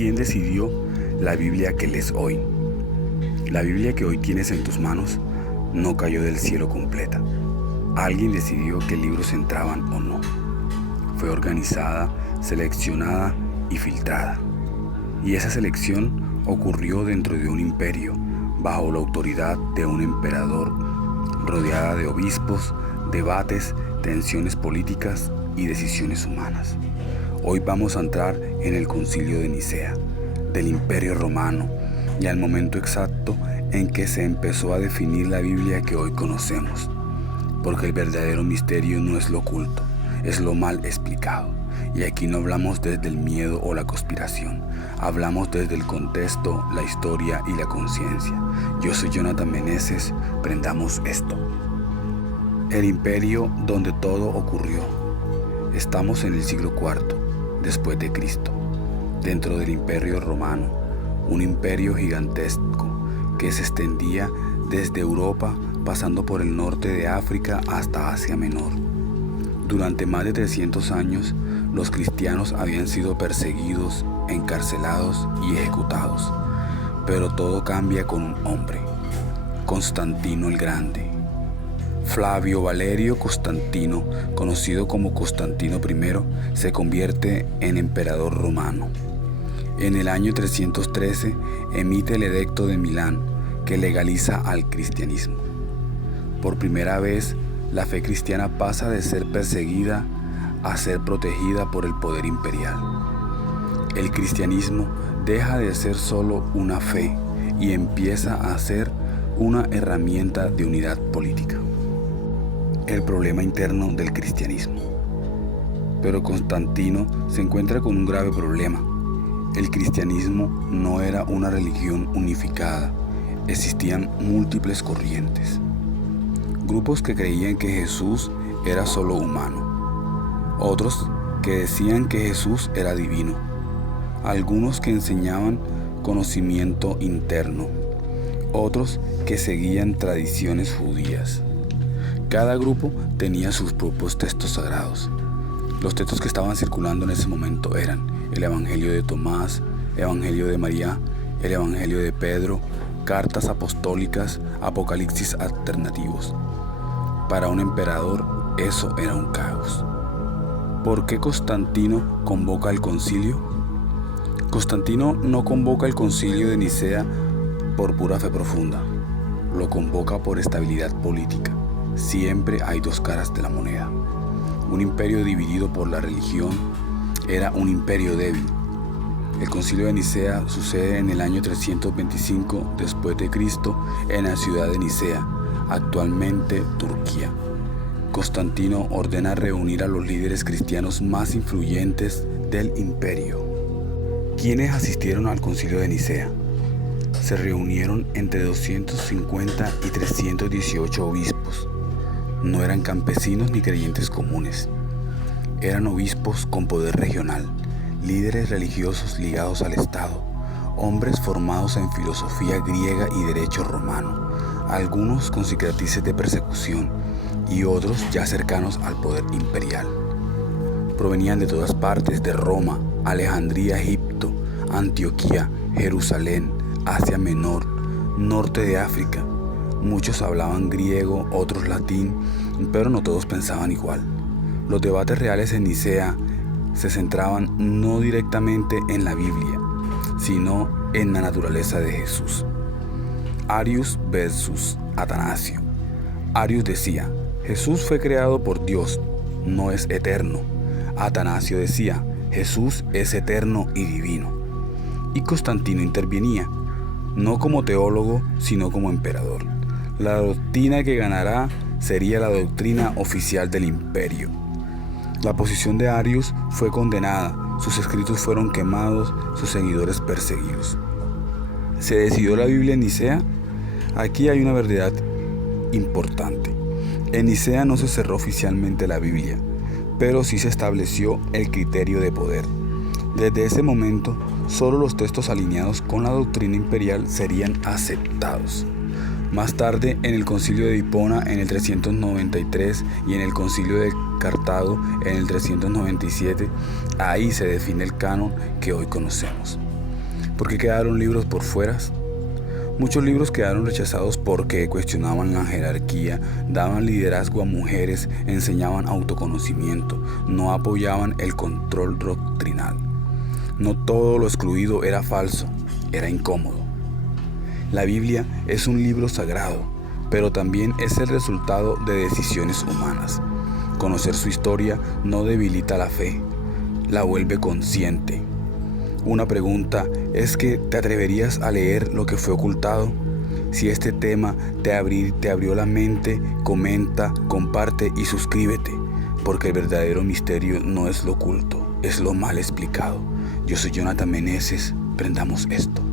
¿Quién decidió la Biblia que lees hoy? La Biblia que hoy tienes en tus manos no cayó del cielo completa. Alguien decidió qué libros entraban o no. Fue organizada, seleccionada y filtrada. Y esa selección ocurrió dentro de un imperio, bajo la autoridad de un emperador, rodeada de obispos, debates, tensiones políticas y decisiones humanas. Hoy vamos a entrar en el Concilio de Nicea, del Imperio Romano, y al momento exacto en que se empezó a definir la Biblia que hoy conocemos. Porque el verdadero misterio no es lo oculto, es lo mal explicado. Y aquí no hablamos desde el miedo o la conspiración, hablamos desde el contexto, la historia y la conciencia. Yo soy Jonathan Meneses, prendamos esto. El imperio donde todo ocurrió. Estamos en el siglo IV, después de Cristo, dentro del Imperio Romano, un imperio gigantesco que se extendía desde Europa, pasando por el norte de África hasta Asia Menor. Durante más de 300 años, los cristianos habían sido perseguidos, encarcelados y ejecutados. Pero todo cambia con un hombre, Constantino el Grande. Flavio Valerio Constantino, conocido como Constantino I, se convierte en emperador romano. En el año 313 emite el Edicto de Milán, que legaliza al cristianismo. Por primera vez, la fe cristiana pasa de ser perseguida a ser protegida por el poder imperial. El cristianismo deja de ser solo una fe y empieza a ser una herramienta de unidad política. El problema interno del cristianismo. Pero Constantino se encuentra con un grave problema. El cristianismo no era una religión unificada, existían múltiples corrientes. Grupos que creían que Jesús era solo humano, otros que decían que Jesús era divino, algunos que enseñaban conocimiento interno, otros que seguían tradiciones judías. Cada grupo tenía sus propios textos sagrados. Los textos que estaban circulando en ese momento eran el Evangelio de Tomás, el Evangelio de María, el Evangelio de Pedro, cartas apostólicas, apocalipsis alternativos. Para un emperador eso era un caos. ¿Por qué Constantino convoca el concilio? Constantino no convoca el concilio de Nicea por pura fe profunda, lo convoca por estabilidad política. Siempre hay dos caras de la moneda. Un imperio dividido por la religión era un imperio débil. El Concilio de Nicea sucede en el año 325 después de Cristo en la ciudad de Nicea, actualmente Turquía. Constantino ordena reunir a los líderes cristianos más influyentes del imperio. ¿Quiénes asistieron al Concilio de Nicea? Se reunieron entre 250 y 318 obispos. No eran campesinos ni creyentes comunes. Eran obispos con poder regional, líderes religiosos ligados al Estado, hombres formados en filosofía griega y derecho romano, algunos con cicatrices de persecución y otros ya cercanos al poder imperial. Provenían de todas partes, de Roma, Alejandría, Egipto, Antioquía, Jerusalén, Asia Menor, norte de África. Muchos hablaban griego, otros latín, pero no todos pensaban igual. Los debates reales en Nicea se centraban no directamente en la Biblia, sino en la naturaleza de Jesús. Arius versus Atanasio. Arius decía, Jesús fue creado por Dios, no es eterno. Atanasio decía, Jesús es eterno y divino. Y Constantino intervenía, no como teólogo, sino como emperador. La doctrina que ganará sería la doctrina oficial del imperio. La posición de Arius fue condenada, sus escritos fueron quemados, sus seguidores perseguidos. ¿Se decidió la Biblia en Nicea? Aquí hay una verdad importante. En Nicea no se cerró oficialmente la Biblia, pero sí se estableció el criterio de poder. Desde ese momento, solo los textos alineados con la doctrina imperial serían aceptados. Más tarde, en el Concilio de Hipona en el 393 y en el Concilio de Cartago en el 397, ahí se define el canon que hoy conocemos. ¿Por qué quedaron libros por fuera? Muchos libros quedaron rechazados porque cuestionaban la jerarquía, daban liderazgo a mujeres, enseñaban autoconocimiento, no apoyaban el control doctrinal. No todo lo excluido era falso, era incómodo. La Biblia es un libro sagrado, pero también es el resultado de decisiones humanas. Conocer su historia no debilita la fe, la vuelve consciente. Una pregunta es que ¿te atreverías a leer lo que fue ocultado? Si este tema te abrió la mente, comenta, comparte y suscríbete, porque el verdadero misterio no es lo oculto, es lo mal explicado. Yo soy Jonathan Meneses, prendamos esto.